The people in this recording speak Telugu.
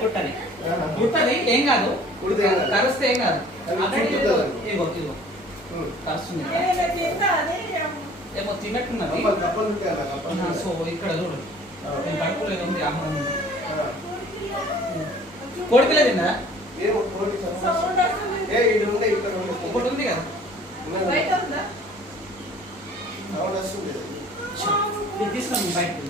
కుట్టది ఏం కాదు, కరిస్తే ఏం కాదు. కరుస్తుంది ఏమో తిన్నట్టున్నది. సో ఇక్కడ చూడు నేను కడుపులేదు ఉంది ఆహారం. కోడిపిల్ల తిన్నా ఒకటి ఉంది కదా తీసుకోండి బయటకు.